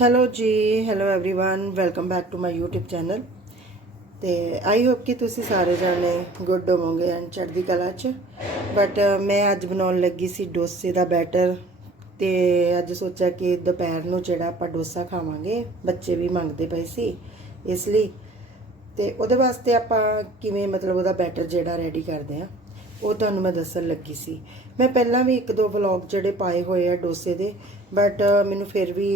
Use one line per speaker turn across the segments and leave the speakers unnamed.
hello ji hello everyone welcome back to my YouTube channel ਤੇ I hop ਕਿ ਤੁਸੀਂ ਸਾਰੇ ਜਾਣੇ ਗੁੱਡ ਹੋਵੋਗੇ ਐਂਡ ਚੜ੍ਹਦੀ ਕਲਾ ਚ ਬਟ ਮੈਂ ਅੱਜ ਬਣਾਉਣ ਲੱਗੀ ਸੀ ਡੋਸੇ ਦਾ ਬੈਟਰ ਤੇ ਅੱਜ ਸੋਚਿਆ ਕਿ ਦੁਪਹਿਰ ਨੂੰ ਜਿਹੜਾ ਆਪਾਂ ਡੋਸਾ ਖਾਵਾਂਗੇ ਬੱਚੇ ਵੀ ਮੰਗਦੇ ਪਏ ਸੀ ਇਸ ਲਈ ਤੇ ਉਹਦੇ ਵਾਸਤੇ ਆਪਾਂ ਕਿਵੇਂ ਮਤਲਬ ਉਹਦਾ ਬੈਟਰ ਜਿਹੜਾ ਰੈਡੀ ਕਰਦੇ ਆ ਉਹ ਤੁਹਾਨੂੰ ਮੈਂ ਦੱਸਣ ਲੱਗੀ ਸੀ ਮੈਂ ਪਹਿਲਾਂ ਵੀ ਇੱਕ ਦੋ ਵਲੌਗ ਜਿਹੜੇ ਪਾਏ ਹੋਏ ਆ ਡੋਸੇ ਦੇ ਬਟ ਮੈਨੂੰ ਫਿਰ ਵੀ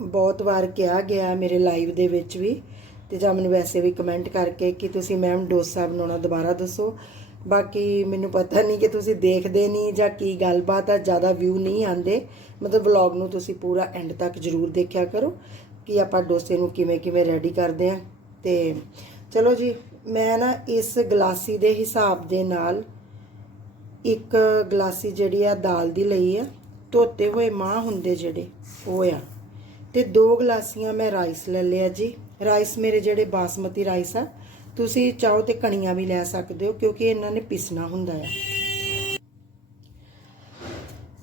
ਬਹੁਤ ਵਾਰ ਕਿਹਾ ਗਿਆ ਮੇਰੇ ਲਾਈਵ ਦੇ ਵਿੱਚ ਵੀ ਤੇ ਜਾਂ ਮੈਨੂੰ ਵੈਸੇ ਵੀ ਕਮੈਂਟ ਕਰਕੇ ਕਿ ਤੁਸੀਂ ਮੈਮ ਡੋਸਾ ਬਣਾਉਣਾ ਦੁਬਾਰਾ ਦੱਸੋ। ਬਾਕੀ ਮੈਨੂੰ ਪਤਾ ਨਹੀਂ ਕਿ ਤੁਸੀਂ ਦੇਖਦੇ ਨਹੀਂ ਜਾਂ ਕੀ ਗੱਲਬਾਤ ਆ, ਜ਼ਿਆਦਾ ਵਿਊ ਨਹੀਂ ਆਉਂਦੇ। ਮਤਲਬ ਵਲੌਗ ਨੂੰ ਤੁਸੀਂ ਪੂਰਾ ਐਂਡ ਤੱਕ ਜ਼ਰੂਰ ਦੇਖਿਆ ਕਰੋ ਕਿ ਆਪਾਂ ਡੋਸੇ ਨੂੰ ਕਿਵੇਂ ਕਿਵੇਂ ਰੈਡੀ ਕਰਦੇ ਆ। ਤੇ ਚਲੋ ਜੀ, ਮੈਂ ਨਾ ਇਸ ਗਲਾਸੀ ਦੇ ਹਿਸਾਬ ਦੇ ਨਾਲ ਇੱਕ ਗਲਾਸੀ ਜਿਹੜੀ ਆ ਦਾਲ ਦੀ ਲਈ ਆ। ਧੋਤੇ ਹੋਏ ਮਾਂ ਹੁੰਦੇ ਜਿਹੜੇ, ਉਹ ਆ। ਤੇ ਦੋ ਗਲਾਸੀਆਂ ਮੈਂ ਰਾਈਸ ਲੈ ਲਿਆ ਜੀ ਰਾਈਸ ਮੇਰੇ ਜਿਹੜੇ ਬਾਸਮਤੀ ਰਾਈਸ ਆ, ਤੁਸੀਂ ਚਾਹੋ ਤੇ ਕਣੀਆਂ ਵੀ ਲੈ ਸਕਦੇ ਹੋ, ਕਿਉਂਕਿ ਇਹਨਾਂ ਨੇ ਪਿਸਣਾ ਹੁੰਦਾ ਆ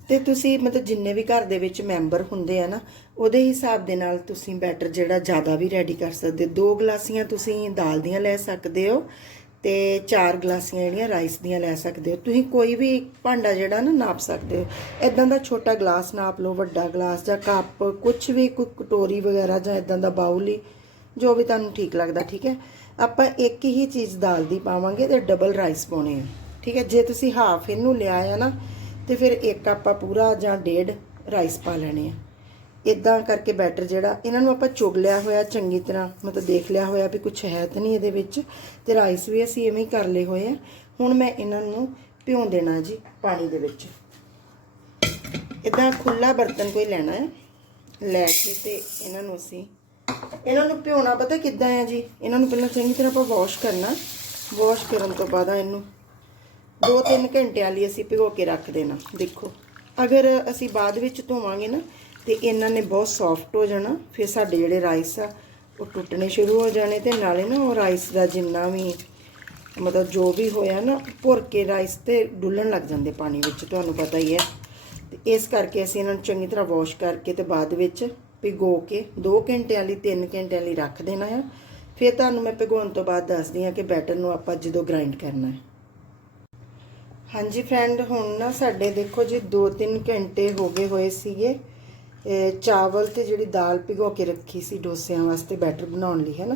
ਤੇ ਤੁਸੀਂ ਮਤਲਬ ਜਿੰਨੇ ਵੀ ਘਰ ਦੇ ਵਿੱਚ ਮੈਂਬਰ ਹੁੰਦੇ ਆ ਨਾ, ਉਹਦੇ ਹਿਸਾਬ ਦੇ ਨਾਲ ਤੁਸੀਂ ਬੈਟਰ ਜਿਹੜਾ ਜ਼ਿਆਦਾ ਵੀ ਰੈਡੀ ਕਰ ਸਕਦੇ ਹੋ। ਦੋ ਗਲਾਸੀਆਂ ਤੁਸੀਂ ਦਾਲ ਦੀਆਂ ਲੈ ਸਕਦੇ ਹੋ ਤੇ ਚਾਰ ਗਲਾਸੀਆਂ ਜਿਹੜੀਆਂ ਰਾਈਸ ਦੀਆਂ ਲੈ ਸਕਦੇ ਹੋ। ਤੁਸੀਂ ਕੋਈ ਵੀ ਭਾਂਡਾ ਜਿਹੜਾ ਨਾ ਨਾਪ ਸਕਦੇ ਹੋ। ਇਦਾਂ ਦਾ ਛੋਟਾ ਗਲਾਸ ਨਾਪ ਲਓ, ਵੱਡਾ ਗਲਾਸ ਜਾਂ ਕੱਪ ਕੁਝ ਵੀ, ਕੋਈ ਕਟੋਰੀ ਵਗੈਰਾ ਜਾਂ ਇਦਾਂ ਦਾ ਬਾਉਲ ਹੀ, ਜੋ ਵੀ ਤੁਹਾਨੂੰ ਠੀਕ ਲੱਗਦਾ, ਠੀਕ ਹੈ? ਆਪਾਂ ਇੱਕ ਹੀ ਚੀਜ਼ ਦਾਲ ਦੀ ਪਾਵਾਂਗੇ ਤੇ ਡਬਲ ਰਾਈਸ ਪਾਉਣੇ ਆ ਠੀਕ ਹੈ? ਜੇ ਤੁਸੀਂ ਹਾਫ ਇਹਨੂੰ ਲਿਆ ਆ ਨਾ, ਤੇ ਫਿਰ ਇੱਕ ਆਪਾਂ ਪੂਰਾ ਜਾਂ ਡੇਢ ਰਾਈਸ ਪਾ ਲੈਣੇ ਆ ਇਦਾਂ ਕਰਕੇ ਬੈਟਰ ਜਿਹੜਾ, ਇਹਨਾਂ ਨੂੰ ਆਪਾਂ ਚੁਗ ਲਿਆ ਹੋਇਆ ਚੰਗੀ ਤਰ੍ਹਾਂ, ਮਤਲਬ ਦੇਖ ਲਿਆ ਹੋਇਆ ਵੀ ਕੁਝ ਹੈ ਤਾਂ ਨਹੀਂ ਇਹਦੇ ਵਿੱਚ, ਤੇ ਰਾਈਸ ਵੀ ਅਸੀਂ ਐਵੇਂ ਹੀ ਕਰ ਲਏ ਹੋਏ ਆ। ਹੁਣ ਮੈਂ ਇਹਨਾਂ ਨੂੰ ਭਿਉਂ ਦੇਣਾ ਜੀ ਪਾਣੀ ਦੇ ਵਿੱਚ। ਇਦਾਂ ਖੁੱਲਾ ਬਰਤਨ ਕੋਈ ਲੈਣਾ ਹੈ, ਲੈ ਕੇ ਤੇ ਇਹਨਾਂ ਨੂੰ ਅਸੀਂ, ਇਹਨਾਂ ਨੂੰ ਭਿਉਣਾ ਪਤਾ ਕਿੱਦਾਂ ਹੈ ਜੀ? ਇਹਨਾਂ ਨੂੰ ਪਹਿਲਾਂ ਚੰਗੀ ਤਰ੍ਹਾਂ ਆਪਾਂ ਵਾਸ਼ ਕਰਨਾ ਵਾਸ਼ ਕਰਨ ਤੋਂ ਬਾਅਦ ਇਹਨੂੰ 2-3 ਘੰਟਿਆਂ ਲਈ ਅਸੀਂ ਭਿਗੋ ਕੇ ਰੱਖ ਦੇਣਾ, ਦੇਖੋ। ਅਗਰ ਅਸੀਂ ਬਾਅਦ ਵਿੱਚ ਧੋਵਾਂਗੇ ਨਾ ਤੇ ਇਹਨਾਂ ਨੇ ਬਹੁਤ ਸੌਫਟ ਹੋ ਜਾਣਾ, ਫਿਰ ਸਾਡੇ ਜਿਹੜੇ ਰਾਈਸ ਆ, ਉਹ ਟੁੱਟਣੇ ਸ਼ੁਰੂ ਹੋ ਜਾਣੇ ਤੇ ਨਾਲੇ ਨਾ ਉਹ ਰਾਈਸ ਦਾ ਜਿੰਨਾ ਵੀ ਮਤਲਬ ਜੋ ਵੀ ਹੋਇਆ ਨਾ, ਭੁਰ ਕੇ ਰਾਈਸ ਤੇ ਡੁੱਲਣ ਲੱਗ ਜਾਂਦੇ ਪਾਣੀ ਵਿੱਚ, ਤੁਹਾਨੂੰ ਪਤਾ ਹੀ ਹੈ। ਤੇ ਇਸ ਕਰਕੇ ਅਸੀਂ ਇਹਨਾਂ ਨੂੰ ਚੰਗੀ ਤਰ੍ਹਾਂ ਵਾਸ਼ ਕਰਕੇ ਤੇ ਬਾਅਦ ਵਿੱਚ ਭਿਗੋ ਕੇ 2 ਘੰਟਿਆਂ ਲਈ 3 ਘੰਟਿਆਂ ਲਈ ਰੱਖ ਦੇਣਾ ਆ। ਫਿਰ ਤੁਹਾਨੂੰ ਮੈਂ ਭਿਗਾਉਣ ਤੋਂ ਬਾਅਦ ਦੱਸਦੀ ਹਾਂ ਕਿ ਬੈਟਰ ਨੂੰ ਆਪਾਂ ਜਦੋਂ ਗ੍ਰਾਈਂਡ ਕਰਨਾ ਹੈ। ਹਾਂਜੀ ਫਰੈਂਡ ਹੁਣ ਨਾ ਸਾਡੇ ਦੇਖੋ ਜੀ 2-3 ਘੰਟੇ ਹੋ ਗਏ ਹੋਏ ਸੀਗੇ। ਚਾਵਲ ਤੇ ਜਿਹੜੀ ਦਾਲ ਭਿਗੋ ਕੇ ਰੱਖੀ ਸੀ ਡੋਸਿਆਂ ਵਾਸਤੇ ਬੈਟਰ ਬਣਾਉਣ ਲਈ, ਹੈ ਨਾ?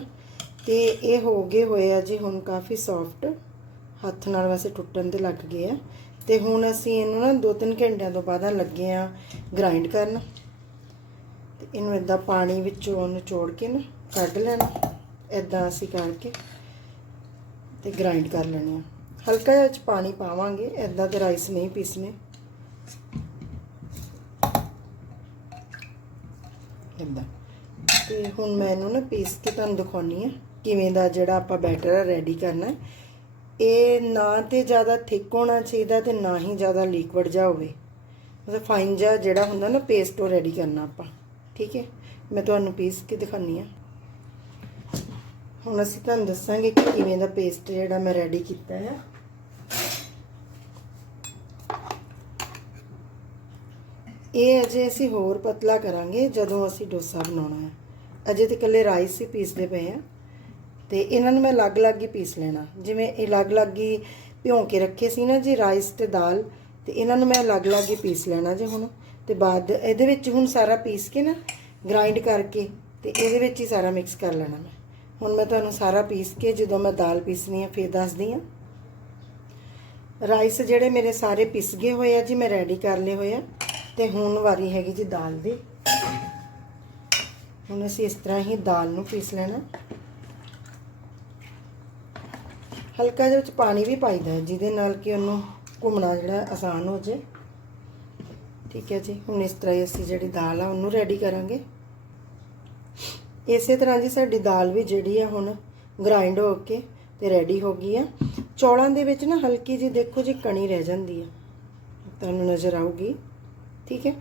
ਤੇ ਇਹ ਹੋ ਗਏ ਹੋਏ ਆ ਜੀ ਹੁਣ ਕਾਫੀ ਸੌਫਟ ਹੱਥ ਨਾਲ ਵੈਸੇ ਟੁੱਟਣ ਦੇ ਲੱਗ ਗਏ ਆ। ਤੇ ਹੁਣ ਅਸੀਂ ਇਹਨੂੰ ਨਾ 2-3 ਘੰਟਿਆਂ ਤੋਂ ਬਾਅਦ ਲੱਗੇ ਆ ਗ੍ਰਾਈਂਡ ਕਰਨ। ਤੇ ਇਹਨੂੰ ਇਦਾਂ ਪਾਣੀ ਵਿੱਚੋਂ ਨਿਚੋੜ ਕੇ ਨਾ ਕੱਢ ਲੈਣਾ ਇਦਾਂ ਅਸੀਂ ਕਰਕੇ ਤੇ ਗ੍ਰਾਈਂਡ ਕਰ ਲੈਣੇ ਆ। ਹਲਕਾ ਜਿਹਾ ਚ ਪਾਣੀ ਪਾਵਾਂਗੇ ਇਦਾਂ ਤੇ ਰਾਈਸ ਨਹੀਂ ਪੀਸਨੇ ਇਦਾਂ ਤੇ ਹੁਣ ਮੈਂ ਇਹਨੂੰ ਨਾ ਪੀਸ ਕੇ ਤੁਹਾਨੂੰ ਦਿਖਾਉਣੀ ਆ, ਕਿਵੇਂ ਦਾ ਜਿਹੜਾ ਆਪਾਂ ਬੈਟਰ ਆ ਰੈਡੀ ਕਰਨਾ। ਇਹ ਨਾ ਤੇ ਜ਼ਿਆਦਾ ਥਿਕ ਹੋਣਾ ਚਾਹੀਦਾ ਤੇ ਨਾ ਹੀ ਜ਼ਿਆਦਾ ਲਿਕਵਿਡ ਜਾ ਹੋਵੇ। ਮਤਲਬ ਫਾਈਨ ਜਿਹਾ ਜਿਹੜਾ ਹੁੰਦਾ ਨਾ ਪੇਸਟ ਉਹ ਰੈਡੀ ਕਰਨਾ ਆਪਾਂ। ਠੀਕ ਹੈ? ਮੈਂ ਤੁਹਾਨੂੰ ਪੀਸ ਕੇ ਦਿਖਾਉਣੀ ਆ। ਹੁਣ ਅਸੀਂ ਤੁਹਾਨੂੰ ਦੱਸਾਂਗੇ ਕਿ ਕਿਵੇਂ ਦਾ ਪੇਸਟ ਜਿਹੜਾ ਮੈਂ ਰੈਡੀ ਕੀਤਾ ਹੈ ਇਹ ਅਜੇ ਅਸੀਂ ਹੋਰ ਪਤਲਾ ਕਰਾਂਗੇ ਜਦੋਂ ਅਸੀਂ ਡੋਸਾ ਬਣਾਉਣਾ ਹੈ। ਅਜੇ ਤੇ ਇਕੱਲੇ ਰਾਈਸ ਹੀ ਪੀਸਦੇ ਪਏ ਆ ਤੇ ਇਹਨਾਂ ਨੂੰ ਮੈਂ ਅਲੱਗ-ਅਲੱਗ ਹੀ ਪੀਸ ਲੈਣਾ। ਜਿਵੇਂ ਇਹ ਅਲੱਗ-ਅਲੱਗ ਹੀ ਭਿਉਂ ਕੇ ਰੱਖੇ ਸੀ ਨਾ ਜੀ, ਰਾਈਸ ਤੇ ਦਾਲ, ਤੇ ਇਹਨਾਂ ਨੂੰ ਮੈਂ ਅਲੱਗ-ਅਲੱਗ ਹੀ ਪੀਸ ਲੈਣਾ ਜੀ ਹੁਣ। ਤੇ ਬਾਅਦ ਇਹਦੇ ਵਿੱਚ ਹੁਣ ਸਾਰਾ ਪੀਸ ਕੇ ਨਾ ਗ੍ਰਾਈਂਡ ਕਰਕੇ ਤੇ ਇਹਦੇ ਵਿੱਚ ਹੀ ਸਾਰਾ ਮਿਕਸ ਕਰ ਲੈਣਾ ਮੈਂ। ਹੁਣ ਮੈਂ ਤੁਹਾਨੂੰ ਸਾਰਾ ਪੀਸ ਕੇ ਜਦੋਂ ਮੈਂ ਦਾਲ ਪੀਸਣੀ ਆ, ਫੇਰ ਦੱਸਦੀ ਆ ਰਾਈਸ ਜਿਹੜੇ ਮੇਰੇ ਸਾਰੇ ਪਿਸ ਗਏ ਹੋਏ ਆ ਜੀ, ਮੈਂ ਰੈਡੀ ਕਰ ਲਏ ਹੋਏ ਆ। ਤੇ ਹੁਣ ਵਾਰੀ ਹੈਗੀ ਜੀ ਦਾਲ ਦੀ। ਹੁਣ ਅਸੀਂ ਇਸ ਤਰ੍ਹਾਂ ਹੀ ਦਾਲ ਨੂੰ ਪੀਸ ਲੈਣਾ। ਹਲਕਾ ਜਿਹਾ ਵਿੱਚ ਪਾਣੀ ਵੀ ਪਾਈਦਾ ਹੈ, ਜਿਹਦੇ ਨਾਲ ਕਿ ਉਹਨੂੰ ਘੁੰਮਣਾ ਜਿਹੜਾ ਆਸਾਨ ਹੋ ਜੇ ਠੀਕ ਹੈ ਜੀ, ਹੁਣ ਇਸ ਤਰ੍ਹਾਂ ਹੀ ਅਸੀਂ ਜਿਹੜੀ ਦਾਲ ਆ ਉਹਨੂੰ ਰੈਡੀ ਕਰਾਂਗੇ। ਇਸੇ ਤਰ੍ਹਾਂ ਜੀ ਸਾਡੀ ਦਾਲ ਵੀ ਜਿਹੜੀ ਆ ਹੁਣ ਗ੍ਰਾਈਂਡ ਹੋ ਕੇ ਤੇ ਰੈਡੀ ਹੋ ਗਈ ਆ। ਚੌਲਾਂ ਦੇ ਵਿੱਚ ਨਾ ਹਲਕੀ ਜੀ ਦੇਖੋ ਜੀ ਕਣੀ ਰਹਿ ਜਾਂਦੀ ਆ। ਤੁਹਾਨੂੰ ਨਜ਼ਰ ਆਊਗੀ। ਠੀਕ ਹੈ?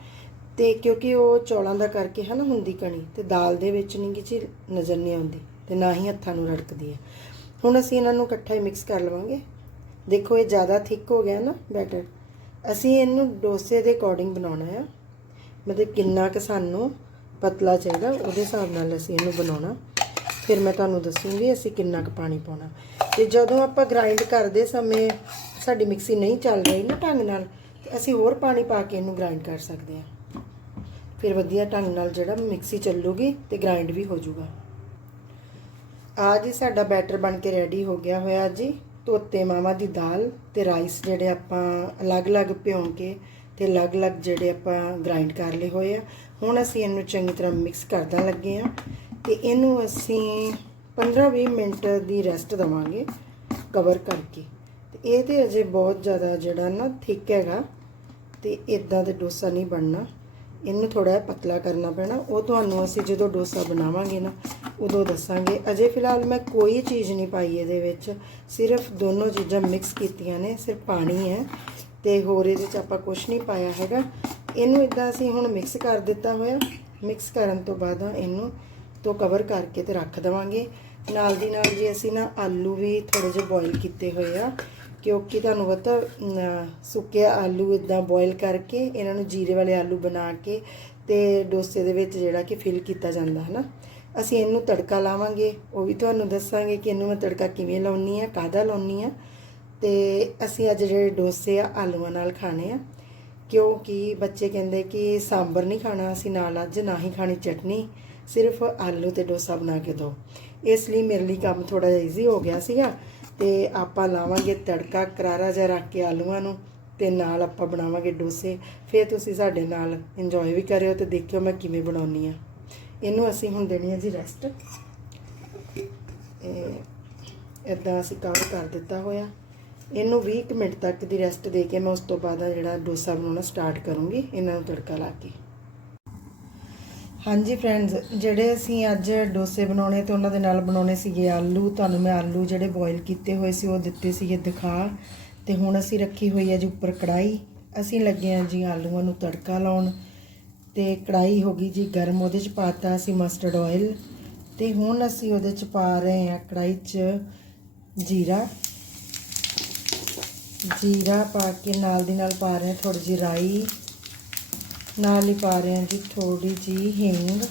ਤੇ ਕਿਉਂਕਿ ਉਹ ਚੌਲਾਂ ਦਾ ਕਰਕੇ ਹੈ ਨਾ ਹੁੰਦੀ ਕਣੀ ਤੇ ਦਾਲ ਦੇ ਵਿੱਚ ਨਹੀਂ ਜੀ ਨਜ਼ਰ ਨਹੀਂ ਆਉਂਦੀ ਤੇ ਨਾ ਹੀ ਹੱਥਾਂ ਨੂੰ ਰੜਕਦੀ ਹੈ। ਹੁਣ ਅਸੀਂ ਇਹਨਾਂ ਨੂੰ ਇਕੱਠਾ ਹੀ ਮਿਕਸ ਕਰ ਲਵਾਂਗੇ। ਦੇਖੋ ਇਹ ਜ਼ਿਆਦਾ ਥਿੱਕ ਹੋ ਗਿਆ ਨਾ ਬੈਟਰ ਅਸੀਂ ਇਹਨੂੰ ਡੋਸੇ ਦੇ ਅਕੋਰਡਿੰਗ ਬਣਾਉਣਾ ਹੈ ਮਤਲਬ ਕਿੰਨਾ ਕੁ ਸਾਨੂੰ ਪਤਲਾ ਚਾਹੀਦਾ ਉਹਦੇ ਹਿਸਾਬ ਨਾਲ ਅਸੀਂ ਇਹਨੂੰ ਬਣਾਉਣਾ। ਫਿਰ ਮੈਂ ਤੁਹਾਨੂੰ ਦੱਸੂਗੀ ਅਸੀਂ ਕਿੰਨਾ ਕੁ ਪਾਣੀ ਪਾਉਣਾ। ਤੇ ਜਦੋਂ ਆਪਾਂ ਗ੍ਰਾਈਂਡ ਕਰਦੇ ਸਮੇਂ ਸਾਡੀ ਮਿਕਸੀ ਨਹੀਂ ਚੱਲ ਰਹੀ ਨਾ ਢੰਗ ਨਾਲ ਅਸੀਂ ਹੋਰ ਪਾਣੀ ਪਾ ਕੇ ਇਹਨੂੰ ਗ੍ਰਾਈਂਡ ਕਰ ਸਕਦੇ ਹਾਂ। ਫਿਰ ਵਧੀਆ ਢੰਗ ਨਾਲ ਜਿਹੜਾ ਮਿਕਸੀ ਚੱਲੂਗੀ ਤੇ ਗ੍ਰਾਈਂਡ ਵੀ ਹੋ ਜਾਊਗਾ। ਆ ਜੀ ਸਾਡਾ ਬੈਟਰ ਬਣ ਕੇ ਰੈਡੀ ਹੋ ਗਿਆ ਹੋਇਆ ਜੀ। ਧੋਤੇ ਮਾਵਾ ਦੀ ਦਾਲ ਤੇ ਰਾਈਸ ਜਿਹੜੇ ਆਪਾਂ ਅਲੱਗ-ਅਲੱਗ ਭਿਉਂ ਕੇ ਤੇ ਅਲੱਗ-ਅਲੱਗ ਜਿਹੜੇ ਆਪਾਂ ਗ੍ਰਾਈਂਡ ਕਰ ਲਏ ਹੋਏ ਆ। ਹੁਣ ਅਸੀਂ ਇਹਨੂੰ ਚੰਗੀ ਤਰ੍ਹਾਂ ਮਿਕਸ ਕਰਦਾਂ ਲੱਗੇ ਆ ਤੇ ਇਹਨੂੰ ਅਸੀਂ 15-20 ਮਿੰਟ ਦੀ ਰੈਸਟ ਦਵਾਂਗੇ ਕਵਰ ਕਰਕੇ। ਤੇ ਇਹ ਤੇ ਅਜੇ ਬਹੁਤ ਜ਼ਿਆਦਾ ਜਿਹੜਾ ਨਾ ਥਿਕ ਹੈਗਾ। ਤੇ ਇਦਾਂ ਦੇ ਡੋਸਾ ਨਹੀਂ ਬਣਨਾ। ਇਹਨੂੰ ਥੋੜਾ ਜਿਹਾ ਪਤਲਾ ਕਰਨਾ ਪੈਣਾ। ਉਹ ਤੁਹਾਨੂੰ ਅਸੀਂ ਜਦੋਂ ਡੋਸਾ ਬਣਾਵਾਂਗੇ ਨਾ, ਉਦੋਂ ਦੱਸਾਂਗੇ। ਅਜੇ ਫਿਲਹਾਲ ਮੈਂ ਕੋਈ ਚੀਜ਼ ਨਹੀਂ ਪਾਈ ਇਹਦੇ ਵਿੱਚ। ਸਿਰਫ ਦੋਨੋਂ ਚੀਜ਼ਾਂ ਮਿਕਸ ਕੀਤੀਆਂ ਨੇ, ਸਿਰਫ ਪਾਣੀ ਹੈ ਤੇ ਹੋਰ ਇਹਦੇ ਵਿੱਚ ਆਪਾਂ ਕੁਝ ਨਹੀਂ ਪਾਇਆ ਹੈਗਾ। ਇਹਨੂੰ ਇਦਾਂ ਅਸੀਂ ਹੁਣ ਮਿਕਸ ਕਰ ਦਿੱਤਾ ਹੋਇਆ। ਮਿਕਸ ਕਰਨ ਤੋਂ ਬਾਅਦ ਇਹਨੂੰ ਤੋਂ ਕਵਰ ਕਰਕੇ ਤੇ ਰੱਖ ਦਵਾਂਗੇ। ਨਾਲ ਦੀ ਨਾਲ ਜੀ ਅਸੀਂ ਨਾ ਆਲੂ ਵੀ ਥੋੜੇ ਜਿਹਾ ਬੋਇਲ ਕੀਤੇ ਹੋਏ ਆ ਕਿਉਂਕਿ ਤੁਹਾਨੂੰ ਪਤਾ ਅਮ, ਸੁੱਕੇ ਆਲੂ ਇਦਾਂ ਬੋਇਲ ਕਰਕੇ ਇਹਨਾਂ ਨੂੰ ਜੀਰੇ ਵਾਲੇ ਆਲੂ ਬਣਾ ਕੇ ਤੇ ਡੋਸੇ ਦੇ ਵਿੱਚ ਜਿਹੜਾ ਕਿ ਫਿਲ ਕੀਤਾ ਜਾਂਦਾ ਹੈ ਨਾ ਅਸੀਂ ਇਹਨੂੰ ਤੜਕਾ ਲਾਵਾਂਗੇ ਉਹ ਵੀ ਤੁਹਾਨੂੰ ਦੱਸਾਂਗੇ ਕਿ ਇਹਨੂੰ ਮੈਂ ਤੜਕਾ ਕਿਵੇਂ ਲਾਉਣੀ ਆ ਕਾਹਦਾ ਲਾਉਣੀ ਆ। ਤੇ ਅਸੀਂ ਅੱਜ ਜਿਹੜੇ ਡੋਸੇ ਆ ਆਲੂਆਂ ਨਾਲ ਖਾਣੇ ਆ ਕਿਉਂਕਿ ਬੱਚੇ ਕਹਿੰਦੇ ਕਿ ਸਾਂਬਰ ਨਹੀਂ ਖਾਣਾ ਅਸੀਂ ਨਾਲ ਅੱਜ ਨਾ ਹੀ ਖਾਣੀ ਚਟਨੀ ਸਿਰਫ ਆਲੂ ਤੇ ਡੋਸਾ ਬਣਾ ਕੇ ਦਿਓ। ਇਸ ਲਈ ਮੇਰੇ ਲਈ ਕੰਮ ਥੋੜਾ ਜਿਹਾ ਈਜ਼ੀ ਹੋ ਗਿਆ ਸੀਗਾ। ਤੇ ਆਪਾਂ ਲਾਵਾਂਗੇ ਤੜਕਾ, ਕਰਾਰਾ ਜਿਹਾ ਰੱਖ ਕੇ ਆਲੂਆਂ ਨੂੰ ਤੇ ਨਾਲ ਆਪਾਂ ਬਣਾਵਾਂਗੇ ਡੋਸੇ। ਫਿਰ ਤੁਸੀਂ ਸਾਡੇ ਨਾਲ ਇੰਜੋਏ ਵੀ ਕਰਿਓ ਤੇ ਦੇਖਿਓ ਮੈਂ ਕਿਵੇਂ ਬਣਾਉਣੀ ਆ ਇਹਨੂੰ ਅਸੀਂ ਹੁਣ ਦੇਣੀ ਆ ਜੀ ਰੈਸਟ ਇਦਾਂ ਅਸੀਂ ਕਵਰ ਕਰ ਦਿੱਤਾ ਹੋਇਆ। ਇਹਨੂੰ 20 ਕੁ ਮਿੰਟ ਤੱਕ ਦੀ ਰੈਸਟ ਦੇ ਕੇ ਮੈਂ ਉਸ ਤੋਂ ਬਾਅਦ ਜਿਹੜਾ ਡੋਸਾ ਬਣਾਉਣਾ ਸਟਾਰਟ ਕਰੂੰਗੀ। ਇਹਨਾਂ ਨੂੰ ਤੜਕਾ ਲਾ ਕੇ। ਹਾਂਜੀ ਫਰੈਂਡਸ ਜਿਹੜੇ ਅਸੀਂ ਅੱਜ ਡੋਸੇ ਬਣਾਉਣੇ ਤੇ ਉਹਨਾਂ ਦੇ ਨਾਲ ਬਣਾਉਣੇ ਸੀਗੇ ਆਲੂ, ਤੁਹਾਨੂੰ ਮੈਂ ਆਲੂ ਜਿਹੜੇ ਬੋਇਲ ਕੀਤੇ ਹੋਏ ਸੀ ਉਹ ਦਿੱਤੇ ਸੀਗੇ ਦਿਖਾ। ਤੇ ਹੁਣ ਅਸੀਂ ਰੱਖੀ ਹੋਈ ਹੈ ਜੀ ਉੱਪਰ ਕੜਾਈ ਅਸੀਂ ਲੱਗੇ ਹਾਂ ਜੀ ਆਲੂਆਂ ਨੂੰ ਤੜਕਾ ਲਾਉਣ। ਤੇ ਕੜਾਈ ਹੋ ਗਈ ਜੀ ਗਰਮ, ਉਹਦੇ ਚ ਪਾਤਾ ਅਸੀਂ ਮਸਟਰਡ ਆਇਲ ਤੇ ਹੁਣ ਅਸੀਂ ਉਹਦੇ ਚ ਪਾ ਰਹੇ ਹਾਂ ਕੜਾਈ 'ਚ ਜੀਰਾ। ਜੀਰਾ ਪਾ ਕੇ ਨਾਲ ਦੀ ਨਾਲ ਪਾ ਰਹੇ ਹਾਂ ਥੋੜੀ ਜਿਹੀ ਰਾਈ। ਨਾਲ ਹੀ ਪਾ ਰਹੇ ਹਾਂ ਜੀ ਥੋੜੀ ਜੀ ਹਿੰਗ।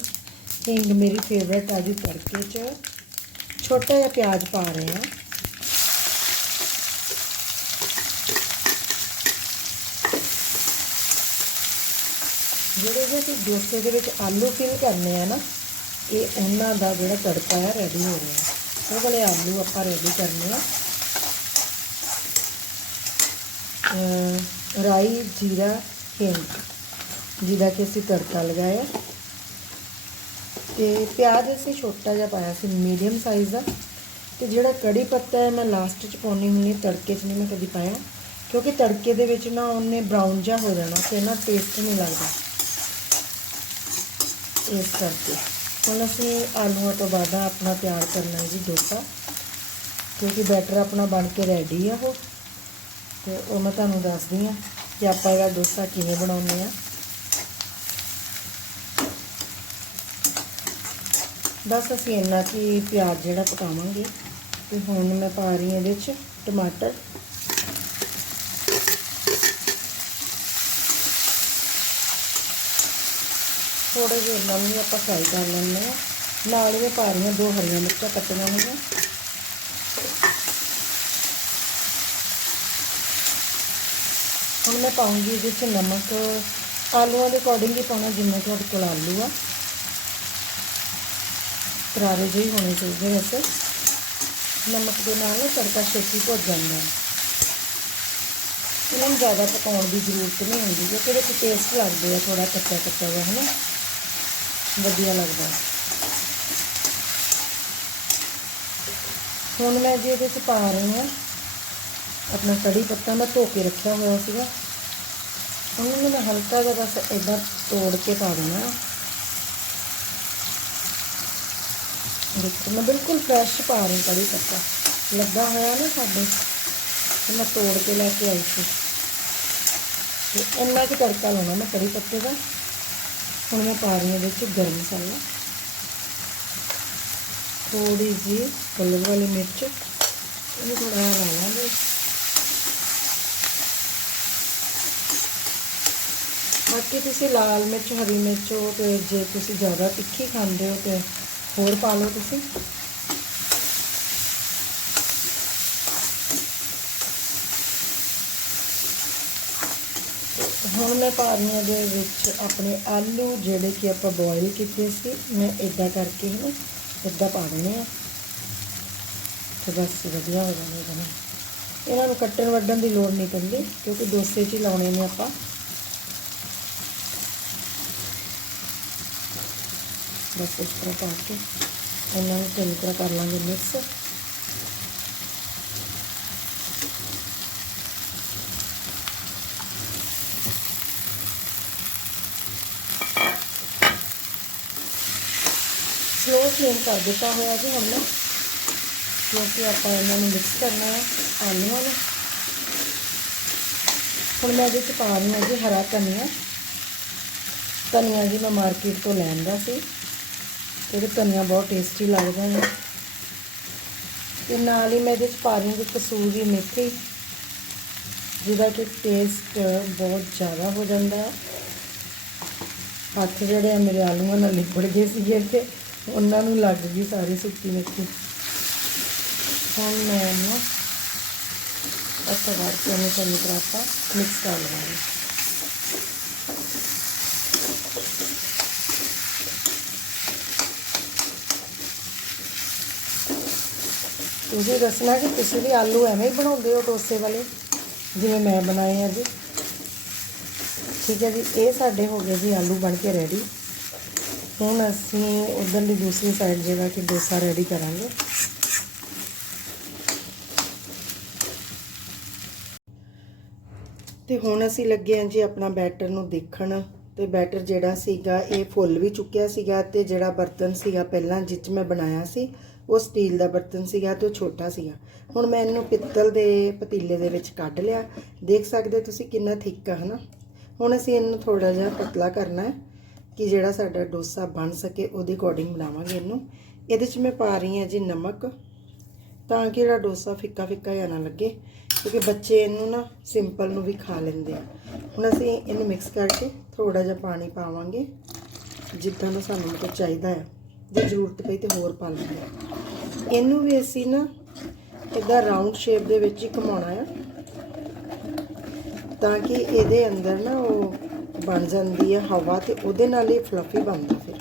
ਹਿੰਗ ਮੇਰੀ ਫੇਵਰਟ ਆ ਜੀ ਤੜਕੇ 'ਚ। ਛੋਟਾ ਜਿਹਾ ਪਿਆਜ਼ ਪਾ ਰਹੇ ਹਾਂ। ਜਿਹੜੇ ਜੇ ਅਸੀਂ ਡੋਸੇ ਦੇ ਵਿੱਚ ਆਲੂ ਫਿਲ ਕਰਨੇ ਆ ਨਾ, ਇਹ ਉਹਨਾਂ ਦਾ ਜਿਹੜਾ ਤੜਕਾ ਹੈ ਰੈਡੀ ਹੋ ਰਿਹਾ। ਉਹ ਵਾਲੇ ਆਲੂ ਆਪਾਂ ਰੈਡੀ ਕਰਨੇ ਆ। ਰਾਈ, ਜੀਰਾ, ਹਿੰਗ। ਜਿਹਦਾ ਕਿ ਅਸੀਂ ਤੜਕਾ ਲਗਾਇਆ ਤੇ ਪਿਆਜ਼ ਅਸੀਂ ਛੋਟਾ ਜਿਹਾ ਪਾਇਆ ਸੀ, ਮੀਡੀਅਮ ਸਾਈਜ਼ ਦਾ। ਤੇ ਜਿਹੜਾ ਕੜੀ ਪੱਤਾ ਹੈ, ਮੈਂ ਲਾਸਟ ਚ ਪਾਉਣੀ ਹੁੰਦੀ ਤੜਕੇ 'ਚ ਨਹੀਂ ਮੈਂ ਕਦੀ ਪਾਇਆ। ਕਿਉਂਕਿ ਤੜਕੇ ਦੇ ਵਿੱਚ ਨਾ ਉਹਨੇ ਬਰਾਊਨ ਜਿਹਾ ਹੋ ਜਾਣਾ, ਤੇ ਨਾ ਟੇਸਟ ਨਹੀਂ ਲੱਗਦਾ। ਇਸ ਕਰਕੇ। ਹੁਣ ਅਸੀਂ ਆਲੂਆਂ ਤੋਂ ਬਾਅਦ ਆਪਣਾ ਤਿਆਰ ਕਰਨਾ ਹੈ ਜੀ ਡੋਸਾ। ਕਿਉਂਕਿ ਬੈਟਰ ਆਪਣਾ ਬਣ ਕੇ ਰੈਡੀ ਆ ਉਹ। ਤੇ ਉਹ ਮੈਂ ਤੁਹਾਨੂੰ ਦੱਸਦੀ ਆ ਕਿ ਆਪਾਂ ਇਹਦਾ ਡੋਸਾ ਕਿਵੇਂ ਬਣਾਉਂਦੇ ਆ ਬਸ ਅਸੀਂ ਇੰਨਾ ਕੀ ਪਿਆਜ਼ ਜਿਹੜਾ ਪਕਾਵਾਂਗੇ ਤੇ ਹੁਣ ਮੈਂ ਪਾ ਰਹੀ ਹਾਂ ਇਹਦੇ 'ਚ ਟਮਾਟਰ। ਥੋੜੇ ਜਿਹਾ ਇਹਨਾਂ ਨੂੰ ਆਪਾਂ ਫਰਾਈ ਕਰ ਲੈਂਦੇ ਹਾਂ। ਨਾਲ ਇਹ ਪਾ ਰਹੀ ਹਾਂ ਦੋ ਹਰੀਆਂ ਮਿਰਚਾਂ ਕੱਟੀਆਂ ਹੋਈਆਂ। ਹੁਣ ਮੈਂ ਪਾਉਂਗੀ ਇਹਦੇ 'ਚ ਨਮਕ। ਆਲੂਆਂ ਦੇ ਅਕੋਰਡਿੰਗ ਹੀ ਪਾਉਣਾ ਜਿੰਨੇ ਤੁਹਾਡੇ ਕੋਲ ਆਲੂ ਆ। ਕਰਾਰੇ ਜਿਹੇ ਹੋਣੇ ਚਾਹੀਦੇ ਵੈਸੇ। ਨਮਕ ਦੇ ਨਾਲ ਤੜਕਾ ਛੇਤੀ ਭੁੱਜ ਜਾਂਦਾ ਹੈ। ਇਹਨਾਂ ਨੂੰ ਜ਼ਿਆਦਾ ਪਕਾਉਣ ਦੀ ਜ਼ਰੂਰਤ ਨਹੀਂ ਹੁੰਦੀ, ਕਿਉਂਕਿ ਇਹਦੇ 'ਚ ਟੇਸਟ ਲੱਗਦੇ ਆ ਥੋੜਾ ਕੱਚਾ ਕੱਚਾ ਜਿਹਾ ਹੈ ਨਾ ਵਧੀਆ ਲੱਗਦਾ ਹੁਣ ਮੈਂ ਜੀ ਇਹਦੇ 'ਚ ਪਾ ਰਹੀ ਹਾਂ ਆਪਣਾ ਕੜੀ ਪੱਤਾ, ਮੈਂ ਧੋ ਕੇ ਰੱਖਿਆ ਹੋਇਆ ਸੀਗਾ। ਉਹਨੂੰ ਮੈਂ ਹਲਕਾ ਜਿਹਾ ਬਸ ਇਦਾਂ ਤੋੜ ਕੇ ਪਾ ਦੇਣਾ। ਦੇਖੋ ਮੈਂ ਬਿਲਕੁਲ ਫਰੈਸ਼ ਪਾ ਰਹੀ ਕੜੀ ਪੱਤਾ। ਲੱਗਾ ਹੋਇਆ ਨਾ ਸਾਡੇ, ਤੇ ਮੈਂ ਤੋੜ ਕੇ ਲੈ ਕੇ ਆਈ ਸੀ। ਤੇ ਇੰਨਾ ਕੁ ਤੜਕਾ ਲਾਉਣਾ ਮੈਂ ਕੜੀ ਪੱਤੇ ਦਾ। ਹੁਣ ਮੈਂ ਪਾ ਰਹੀ ਹਾਂ ਇਹਦੇ ਵਿੱਚ ਗਰਮ ਮਸਾਲਾ। ਥੋੜੀ ਜਿਹੀ ਕਲਰ ਵਾਲੀ ਮਿਰਚ। ਇਹਨੂੰ ਥੋੜਾ ਲਾ ਲਾਂਗੇ। ਬਾਕੀ ਤੁਸੀਂ ਲਾਲ ਮਿਰਚ, ਹਰੀ ਮਿਰਚ ਹੋ ਤੇ ਜੇ ਤੁਸੀਂ ਜ਼ਿਆਦਾ ਤਿੱਖੀ ਖਾਂਦੇ ਹੋ ਤੇ ਹੋਰ ਪਾ ਲਓ ਤੁਸੀਂ। ਹੁਣ ਮੈਂ ਪਾ ਦੇ ਵਿੱਚ ਆਪਣੇ ਆਲੂ, ਜਿਹੜੇ ਕਿ ਆਪਾਂ ਬੋਇਲ ਕੀਤੇ ਸੀ। ਮੈਂ ਇਦਾਂ ਕਰਕੇ ਹੀ ਨਾ ਇਦਾਂ ਪਾ ਦੇਣੇ ਆ। ਤੇ ਬਸ ਵਧੀਆ ਹੋ ਜਾਣੇ ਇਹਦੇ ਇਹਨਾਂ ਨੂੰ ਕੱਟਣ ਵੱਢਣ ਦੀ ਲੋੜ ਨਹੀਂ ਪੈਂਦੀ, ਕਿਉਂਕਿ ਡੋਸੇ 'ਚ ਹੀ ਲਾਉਣੇ ਨੇ ਆਪਾਂ। ਬਸ ਇਸ ਤਰ੍ਹਾਂ ਪਾ ਕੇ ਇਹਨਾਂ ਨੂੰ ਚੰਗੀ ਤਰ੍ਹਾਂ ਕਰ ਲਾਂਗੇ ਮਿਕਸ। ਸਲੋ ਫਲੇਮ ਕਰ ਦਿੱਤਾ ਹੋਇਆ ਜੀ ਹਮਨੇ, ਕਿਉਂਕਿ ਆਪਾਂ ਇਹਨਾਂ ਨੂੰ ਮਿਕਸ ਕਰਨਾ ਹੈ ਆਲੂਆਂ ਨੂੰ। ਹੁਣ ਮੈਂ ਇਹਦੇ 'ਚ ਪਾ ਰਹੀ ਹਾਂ ਜੀ ਹਰਾ ਧਨੀਆ। ਧਨੀਆ ਜੀ ਮੈਂ ਮਾਰਕੀਟ ਤੋਂ ਲੈਂਦਾ ਸੀ ਧਨੀਆ ਬਹੁਤ ਟੇਸਟੀ ਲੱਗਦਾ ਹੈ ਤੇ ਨਾਲ ਹੀ ਮੈਂ ਇਹਦੇ 'ਚ ਪਾ ਰਹੀ ਹਾਂ ਕਸੂਰੀ ਮੇਥੀ, ਜਿਹਦਾ ਕਿ ਟੇਸਟ ਬਹੁਤ ਜ਼ਿਆਦਾ ਹੋ ਜਾਂਦਾ। ਹੱਥ ਜਿਹੜੇ ਆ ਮੇਰੇ ਆਲੂਆਂ ਨਾਲ ਲਿਬੜ ਗਏ ਸੀਗੇ ਤੇ ਉਹਨਾਂ ਨੂੰ ਲੱਗ ਗਈ ਸਾਰੀ ਸੁੱਕੀ ਮੇਥੀ। ਹੁਣ ਮੈਂ ਇਹਨੂੰ ਅੱਛਾ ਕਰਕੇ ਇਹਨੂੰ ਚੰਗੀ ਤਰ੍ਹਾਂ ਆਪਾਂ ਮਿਕਸ ਕਰ ਲਵਾਂਗੇ। ਤੁਸੀਂ ਦੱਸਣਾ ਕਿ ਤੁਸੀਂ ਵੀ ਆਲੂ ਐਵੇਂ ਹੀ ਬਣਾਉਂਦੇ ਹੋ ਡੋਸੇ ਵਾਲੇ? ਜਿਵੇਂ ਮੈਂ ਬਣਾਏ ਆ ਜੀ। ਠੀਕ ਹੈ ਜੀ, ਇਹ ਸਾਡੇ ਹੋ ਗਏ ਜੀ ਆਲੂ ਬਣ ਕੇ ਰੈਡੀ ਹੁਣ ਅਸੀਂ ਉਧਰ ਦੀ ਦੂਸਰੀ ਸਾਈਡ ਜਿਹੜਾ ਕਿ ਡੋਸਾ ਰੈਡੀ ਕਰਾਂਗੇ। ਤੇ ਹੁਣ ਅਸੀਂ ਲੱਗੇ ਹਾਂ ਜੀ ਆਪਣਾ ਬੈਟਰ ਨੂੰ ਦੇਖਣ। ਤੇ ਬੈਟਰ ਜਿਹੜਾ ਸੀਗਾ, ਇਹ ਫੁੱਲ ਵੀ ਚੁੱਕਿਆ ਸੀਗਾ ਤੇ ਜਿਹੜਾ ਬਰਤਨ ਸੀਗਾ ਪਹਿਲਾਂ ਜਿੱਚ ਮੈਂ ਬਣਾਇਆ ਸੀ। ਉਹ ਸਟੀਲ ਦਾ ਬਰਤਨ ਸੀਗਾ ਤੇ ਉਹ ਛੋਟਾ ਸੀਗਾ। ਹੁਣ ਮੈਂ ਇਹਨੂੰ ਪਿੱਤਲ ਦੇ ਪਤੀਲੇ ਦੇ ਵਿੱਚ ਕੱਢ ਲਿਆ। ਦੇਖ ਸਕਦੇ ਹੋ ਤੁਸੀਂ ਕਿੰਨਾ ਥਿੱਕ ਆ, ਹਨਾ? ਹੁਣ ਅਸੀਂ ਇਹਨੂੰ ਥੋੜਾ ਜਿਹਾ ਪਤਲਾ ਕਰਨਾ ਹੈ ਕਿ ਜਿਹੜਾ ਸਾਡਾ ਡੋਸਾ ਬਣ ਸਕੇ, ਉਹਦੇ ਅਕੋਰਡਿੰਗ ਬਣਾਵਾਂਗੇ ਇਹਨੂੰ। ਇਹਦੇ 'ਚ ਮੈਂ ਪਾ ਰਹੀ ਹਾਂ ਜੀ ਨਮਕ, ਤਾਂ ਕਿ ਜਿਹੜਾ ਡੋਸਾ ਫਿੱਕਾ ਫਿੱਕਾ ਜਿਹਾ ਨਾ ਲੱਗੇ, ਕਿਉਂਕਿ ਬੱਚੇ ਇਹਨੂੰ ਨਾ ਸਿੰਪਲ ਨੂੰ ਵੀ ਖਾ ਲੈਂਦੇ ਆ। ਹੁਣ ਅਸੀਂ ਇਹਨੂੰ ਮਿਕਸ ਕਰਕੇ ਥੋੜਾ ਜਿਹਾ ਪਾਣੀ ਪਾਵਾਂਗੇ, ਜਿੱਦਾਂ ਦਾ ਸਾਨੂੰ ਮਤਲਬ ਚਾਹੀਦਾ ਹੈ ਜੇ ਜ਼ਰੂਰਤ ਪਈ ਤੇ ਹੋਰ ਪਾ ਲਾਂਗੇ ਇਹਨੂੰ ਵੀ ਅਸੀਂ ਨਾ ਇਦਾਂ ਰਾਉਂਡ ਸ਼ੇਪ ਦੇ ਵਿੱਚ ਹੀ ਘੁਮਾਉਣਾ ਆ। ਤਾਂ ਕਿ ਇਹਦੇ ਅੰਦਰ ਨਾ ਉਹ ਬਣ ਜਾਂਦੀ ਹੈ ਹਵਾ ਤੇ ਉਹਦੇ ਨਾਲ ਹੀ ਫਲਫੀ ਬਣਦਾ ਫਿਰ।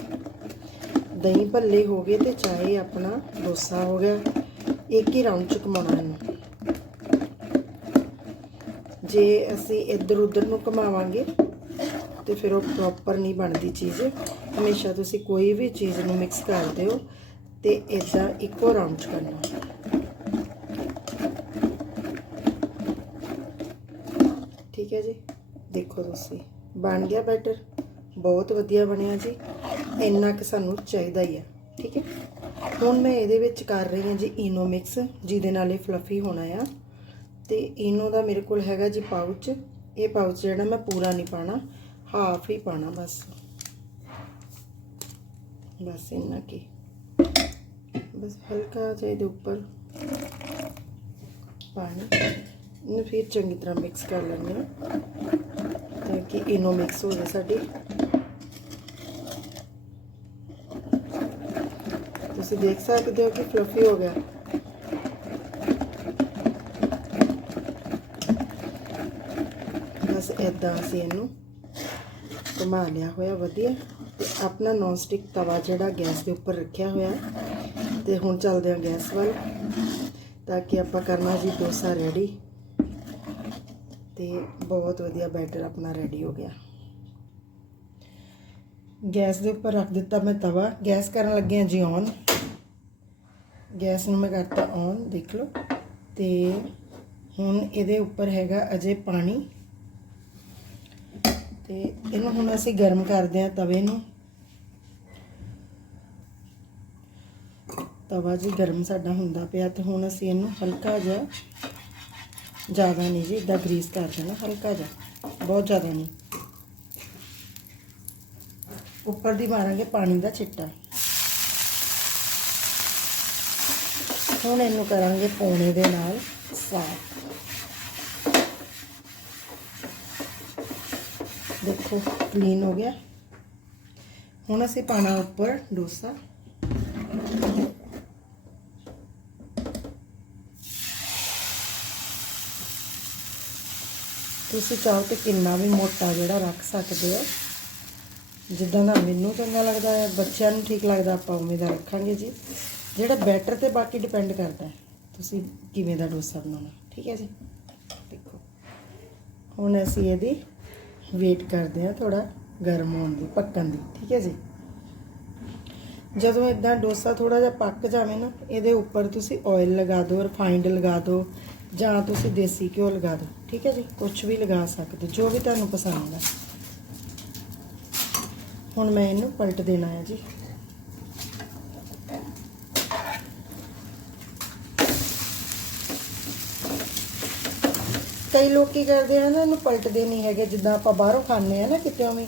ਦਹੀਂ ਭੱਲੇ ਹੋ ਗਏ ਤੇ ਚਾਹੇ ਆਪਣਾ ਡੋਸਾ ਹੋ ਗਿਆ, ਇੱਕ ਹੀ ਰਾਉਂਡ ਚ ਘੁਮਾਉਣਾ ਇਹਨੂੰ। ਜੇ ਅਸੀਂ ਇੱਧਰ ਉੱਧਰ ਨੂੰ ਘੁਮਾਵਾਂਗੇ ਤੇ ਫਿਰ ਉਹ ਪ੍ਰੋਪਰ ਨਹੀਂ ਬਣਦੀ ਚੀਜ਼। ਹਮੇਸ਼ਾ ਤੁਸੀਂ ਕੋਈ ਵੀ ਚੀਜ਼ ਨੂੰ ਮਿਕਸ ਕਰ ਦਿਓ ਤੇ ਇਦਾਂ ਇੱਕੋ ਰਾਉਂਡ ਚ ਕਰਨਾ। ਠੀਕ ਹੈ ਜੀ? ਦੇਖੋ ਤੁਸੀਂ, ਬਣ ਗਿਆ ਬੈਟਰ ਬਹੁਤ ਵਧੀਆ ਬਣਿਆ ਜੀ। ਇੰਨਾ ਕਿ ਸਾਨੂੰ ਚਾਹੀਦਾ ਹੀ ਆ। ਠੀਕ ਹੈ? ਹੁਣ ਮੈਂ ਇਹਦੇ ਵਿੱਚ ਕਰ ਰਹੀ ਹਾਂ ਜੀ ਈਨੋ ਮਿਕਸ ਜਿਹਦੇ ਨਾਲ ਇਹ ਫਲਫੀ ਹੋਣਾ ਆ। ਤੇ ਈਨੋ ਦਾ ਮੇਰੇ ਕੋਲ ਹੈਗਾ ਜੀ ਪਾਊਚ ਇਹ ਪਾਊਚ ਜਿਹੜਾ ਮੈਂ ਪੂਰਾ ਨਹੀਂ ਪਾਣਾ ਹਾਫ ਹੀ ਪਾਣਾ ਬਸ। ਬਸ ਇੰਨਾ ਕੀ। ਬਸ ਹਲਕਾ ਜਿਹਾ ਇਹਦੇ ਉੱਪਰ ਪਾਣੀ। ਇਹਨੂੰ ਫਿਰ ਚੰਗੀ ਤਰ੍ਹਾਂ ਮਿਕਸ ਕਰ ਲੈਂਦੇ ਹਾਂ, ਤਾਂ ਕਿ ਇਨੋ ਮਿਕਸ ਹੋ ਜਾਵੇ ਸਾਡੀ। ਤੁਸੀਂ ਦੇਖ ਸਕਦੇ ਹੋ ਕਿ ਫਲਫੀ ਹੋ ਗਿਆ। ਬਸ ਇਦਾਂ ਅਸੀਂ ਇਹਨੂੰ ਘੁਮਾ ਲਿਆ ਹੋਇਆ, ਵਧੀਆ। ਆਪਣਾ ਨੌਨ ਸਟਿਕ ਤਵਾ ਜਿਹੜਾ ਗੈਸ ਦੇ ਉੱਪਰ ਰੱਖਿਆ ਹੋਇਆ ਤੇ ਹੁਣ ਚੱਲਦੇ ਹਾਂ ਗੈਸ ਵੱਲ, ਤਾਂ ਕਿ ਆਪਾਂ ਕਰਨਾ ਜੀ ਡੋਸਾ ਰੈਡੀ ਤੇ ਬਹੁਤ ਵਧੀਆ ਬੈਟਰ ਆਪਣਾ ਰੈਡੀ ਹੋ ਗਿਆ। ਗੈਸ ਦੇ ਉੱਪਰ ਰੱਖ ਦਿੱਤਾ ਮੈਂ ਤਵਾ। ਗੈਸ ਕਰਨ ਲੱਗੇ ਹਾਂ ਜੀ ਔਨ ਗੈਸ ਨੂੰ ਮੈਂ ਕਰਤਾ ਔਨ ਦੇਖ ਲਓ। ਤੇ ਹੁਣ ਇਹਦੇ ਉੱਪਰ ਹੈਗਾ ਅਜੇ ਪਾਣੀ। ਤੇ ਇਹਨੂੰ ਹੁਣ ਅਸੀਂ ਗਰਮ ਕਰਦੇ ਹਾਂ ਤਵੇ ਨੂੰ। ਤਵਾ ਜੀ ਗਰਮ ਸਾਡਾ ਹੁੰਦਾ ਪਿਆ ਤੇ ਹੁਣ ਅਸੀਂ ਇਹਨੂੰ ਹਲਕਾ ਜਿਹਾ ਜ਼ਿਆਦਾ ਨਹੀਂ ਜੀ ਇਦਾਂ ਗਰੀਸ ਕਰ ਦੇਣਾ, ਹਲਕਾ ਜਿਹਾ, ਬਹੁਤ ਜ਼ਿਆਦਾ ਨਹੀਂ। ਉੱਪਰ ਦੀ ਮਾਰਾਂਗੇ ਪਾਣੀ ਦਾ ਛਿੱਟਾ। ਹੁਣ ਇਹਨੂੰ ਕਰਾਂਗੇ ਪੌਣੇ ਦੇ ਨਾਲ ਸਾਫ਼ ਦੇਖੋ ਕਲੀਨ ਹੋ ਗਿਆ। ਹੁਣ ਅਸੀਂ ਪਾਣਾ ਉੱਪਰ ਡੋਸਾ। ਤੁਸੀਂ ਚਾਹੋ ਤੇ ਕਿੰਨਾ ਵੀ ਮੋਟਾ ਜਿਹੜਾ ਰੱਖ ਸਕਦੇ ਹੋ। ਜਿੱਦਾਂ ਦਾ ਮੈਨੂੰ ਚੰਗਾ ਲੱਗਦਾ ਹੈ, ਬੱਚਿਆਂ ਨੂੰ ਠੀਕ ਲੱਗਦਾ, ਆਪਾਂ ਉਵੇਂ ਦਾ ਰੱਖਾਂਗੇ ਜੀ। ਜਿਹੜਾ ਬੈਟਰ ਤੇ ਬਾਕੀ ਡਿਪੈਂਡ ਕਰਦਾ ਹੈ, ਤੁਸੀਂ ਕਿਵੇਂ ਦਾ ਡੋਸਾ ਬਣਾਉਣਾ, ਠੀਕ ਹੈ ਜੀ? ਦੇਖੋ, ਹੁਣ ਅਸੀਂ ਇਹਦੀ ਵੇਟ ਕਰਦੇ ਹਾਂ ਥੋੜਾ ਗਰਮ ਹੋਣ ਦੀ, ਪੱਕਣ ਦੀ, ਠੀਕ ਹੈ ਜੀ? ਜਦੋਂ ਇਦਾਂ ਡੋਸਾ ਥੋੜਾ ਜਿਹਾ ਪੱਕ ਜਾਵੇ ਨਾ, ਇਹਦੇ ਉੱਪਰ ਤੁਸੀਂ ਆਇਲ ਲਗਾ ਦਿਓ ਰਿਫਾਈਨਡ ਲਗਾ ਦਿਓ ਜਾਂ ਤੁਸੀਂ ਦੇਸੀ ਘਿਓ ਲਗਾ ਦਿਓ, ਠੀਕ ਹੈ ਜੀ? ਕੁਝ ਵੀ ਲਗਾ ਸਕਦੇ, ਜੋ ਵੀ ਤੁਹਾਨੂੰ ਪਸੰਦ ਹੈ। ਹੁਣ ਮੈਂ ਇਹਨੂੰ ਪਲਟ ਦੇਣਾ ਹੈ ਜੀ। ਕਈ ਲੋਕ ਕੀ ਕਰਦੇ ਆ ਨਾ, ਇਹਨੂੰ ਪਲਟਦੇ ਨਹੀਂ ਹੈਗੇ, ਜਿੱਦਾਂ ਆਪਾਂ ਬਾਹਰੋਂ ਖਾਂਦੇ ਆ ਨਾ ਕਿਤੇ ਵੀ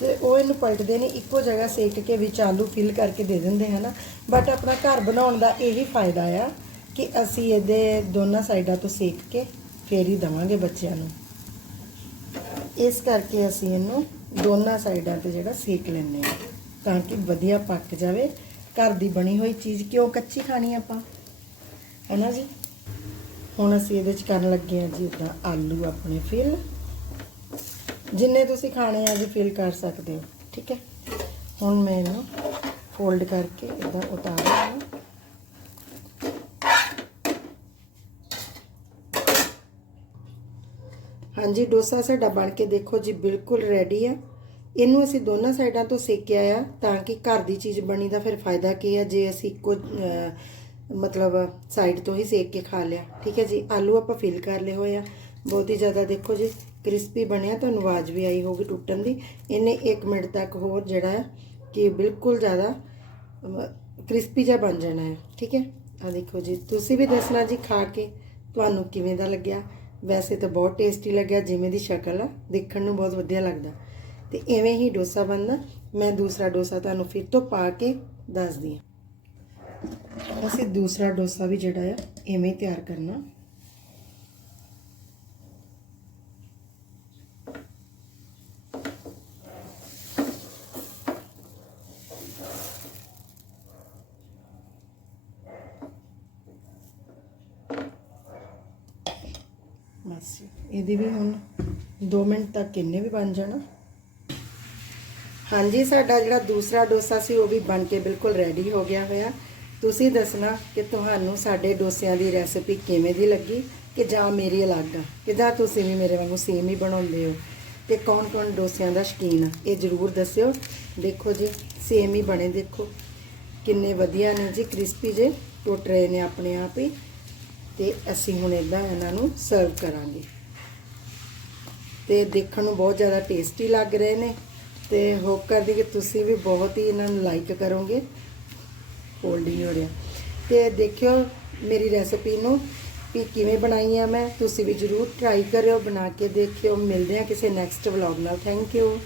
ਤੇ ਉਹ ਇਹਨੂੰ ਪਲਟਦੇ ਨਹੀਂ, ਇੱਕੋ ਜਗ੍ਹਾ ਸੇਕ ਕੇ ਵਿੱਚ ਆਲੂ ਫਿਲ ਕਰਕੇ ਦੇ ਦਿੰਦੇ ਹਨ ਬਟ ਆਪਣਾ ਘਰ ਬਣਾਉਣ ਦਾ ਇਹੀ ਫਾਇਦਾ ਆ। ਕਿ ਅਸੀਂ ਇਹਦੇ ਦੋਨਾਂ ਸਾਈਡਾਂ ਤੋਂ ਸੇਕ ਕੇ ਫੇਰ ਹੀ ਦਵਾਂਗੇ ਬੱਚਿਆਂ ਨੂੰ। ਇਸ ਕਰਕੇ ਅਸੀਂ ਇਹਨੂੰ ਦੋਨਾਂ ਸਾਈਡਾਂ ਤੇ ਜਿਹੜਾ ਸੇਕ ਲੈਂਦੇ ਆ ਤਾਂ ਕਿ ਵਧੀਆ ਪੱਕ ਜਾਵੇ। ਘਰ ਦੀ ਬਣੀ ਹੋਈ ਚੀਜ਼ ਕਿਉਂ ਕੱਚੀ ਖਾਣੀ ਆਪਾਂ? ਹੈ ਨਾ ਜੀ? ਹੁਣ ਅਸੀਂ ਇਹਦੇ ਚ ਕਰਨ ਲੱਗੇ ਆ ਜੀ ਇਦਾਂ ਆਲੂ ਆਪਣੇ ਫਿਲ ਜਿੰਨੇ ਤੁਸੀਂ ਖਾਣੇ ਆ ਜੀ ਫਿਲ ਕਰ ਸਕਦੇ ਹੋ, ਠੀਕ ਹੈ? ਹੁਣ ਮੈਂ ਇਹਨੂੰ ਫੋਲਡ ਕਰਕੇ ਇਦਾਂ ਉਤਾਰ ਲਵਾਂ ਹਾਂਜੀ, ਡੋਸਾ ਸਾਡਾ ਬਣ ਕੇ ਦੇਖੋ ਜੀ, ਬਿਲਕੁਲ ਰੈਡੀ ਆ। ਇਹਨੂੰ ਅਸੀਂ ਦੋਨਾਂ ਸਾਈਡਾਂ ਤੋਂ ਸੇਕਿਆ ਆ ਤਾਂ ਕਿ ਘਰ ਦੀ ਚੀਜ਼ ਬਣੀ ਦਾ ਫਿਰ ਫਾਇਦਾ ਕੀ ਆ, ਜੇ ਅਸੀਂ ਇੱਕੋ ਮਤਲਬ ਸਾਈਡ ਤੋਂ ਹੀ ਸੇਕ ਕੇ ਖਾ ਲਿਆ। ਠੀਕ ਹੈ ਜੀ, ਆਲੂ ਆਪਾਂ ਫਿਲ ਕਰ ਲਏ ਹੋਏ ਆ। ਬਹੁਤ ਹੀ ਜ਼ਿਆਦਾ ਦੇਖੋ ਜੀ ਕ੍ਰਿਸਪੀ ਬਣਿਆ, ਤੁਹਾਨੂੰ ਆਵਾਜ਼ ਵੀ ਆਈ ਹੋਊਗੀ ਟੁੱਟਣ ਦੀ। ਇਹਨੇ 1 ਮਿੰਟ ਤੱਕ ਹੋਰ ਜਿਹੜਾ ਹੈ ਕਿ ਬਿਲਕੁਲ ਜ਼ਿਆਦਾ ਕ੍ਰਿਸਪੀ ਜਿਹਾ ਬਣ ਜਾਣਾ ਹੈ। ਠੀਕ ਹੈ ਆ ਦੇਖੋ ਜੀ, ਤੁਸੀਂ ਵੀ ਦੱਸਣਾ ਜੀ ਖਾ ਕੇ, ਤੁਹਾਨੂੰ ਕਿਵੇਂ ਦਾ ਲੱਗਿਆ? ਵੈਸੇ ਤਾਂ ਬਹੁਤ ਟੇਸਟੀ ਲੱਗਿਆ, ਜਿਵੇਂ ਦੀ ਸ਼ਕਲ ਆ, ਦੇਖਣ ਨੂੰ ਬਹੁਤ ਵਧੀਆ ਲੱਗਦਾ। ਤੇ ਐਵੇਂ ਹੀ ਡੋਸਾ ਬਣਨਾ, ਮੈਂ ਦੂਸਰਾ ਡੋਸਾ ਤੁਹਾਨੂੰ ਫਿਰ ਤੋਂ ਪਾ ਕੇ ਦੱਸਦੀ ਹਾਂ। ਅਸੀਂ ਦੂਸਰਾ ਡੋਸਾ ਵੀ ਜਿਹੜਾ ਆ, ਐਵੇਂ ਹੀ ਤਿਆਰ ਕਰਨਾ ਬਸ ਇਹਦੀ ਵੀ ਹੁਣ 2 ਮਿੰਟ ਤੱਕ ਕਿੰਨੇ ਵੀ ਬਣ ਜਾਣਾ। ਹਾਂਜੀ, ਸਾਡਾ ਜਿਹੜਾ ਦੂਸਰਾ ਡੋਸਾ ਸੀ, ਉਹ ਵੀ ਬਣ ਕੇ ਬਿਲਕੁਲ ਰੈਡੀ ਹੋ ਗਿਆ ਹੋਇਆ। ਤੁਸੀਂ ਦੱਸਣਾ ਕਿ ਤੁਹਾਨੂੰ ਸਾਡੇ ਡੋਸਿਆਂ ਦੀ ਰੈਸਿਪੀ ਕਿਵੇਂ ਦੀ ਲੱਗੀ ਕਿ ਜਾਂ ਮੇਰੀ ਅਲੱਗ? ਆ ਕਿਦਾਂ ਤੁਸੀਂ ਵੀ ਮੇਰੇ ਵਾਂਗੂ ਸੇਮ ਹੀ ਬਣਾਉਂਦੇ ਹੋ? ਤੇ ਕੌਣ ਕੌਣ ਡੋਸਿਆਂ ਦਾ ਸ਼ਕੀਨ ਆ? ਇਹ ਜ਼ਰੂਰ ਦੱਸਿਓ। ਦੇਖੋ ਜੀ ਸੇਮ ਹੀ ਬਣੇ ਦੇਖੋ। ਕਿੰਨੇ ਵਧੀਆ ਨੇ ਜੀ ਕ੍ਰਿਸਪੀ ਜੇ। ਟੁੱਟ ਰਹੇ ਨੇ ਆਪਣੇ ਆਪ ਹੀ। ਤੇ ਅਸੀਂ ਹੁਣ ਇਦਾਂ ਇਹਨਾਂ ਨੂੰ ਸਰਵ ਕਰਾਂਗੇ। ਤੇ ਦੇਖਣ ਨੂੰ ਬਹੁਤ ਜ਼ਿਆਦਾ ਟੇਸਟੀ ਲੱਗ ਰਹੇ ਨੇ ਤੇ ਹੋਪ ਕਰਦੀ ਕਿ ਤੁਸੀਂ ਵੀ ਬਹੁਤ ਹੀ ਇਹਨਾਂ ਨੂੰ ਲਾਈਕ ਕਰੋਗੇ। ਹੋਲਡਿੰਗ ਹੋ ਰਿਹਾ। ਤੇ ਦੇਖਿਓ ਮੇਰੀ ਰੈਸਪੀ ਨੂੰ ਵੀ ਕਿਵੇਂ ਬਣਾਈ ਆ ਮੈਂ, ਤੁਸੀਂ ਵੀ ਜਰੂਰ ਟਰਾਈ ਕਰਿਓ, ਬਣਾ ਕੇ ਦੇਖਿਓ। ਮਿਲਦੇ ਆ ਕਿਸੇ ਨੈਕਸਟ ਵਲੌਗ ਨਾਲ। Thank you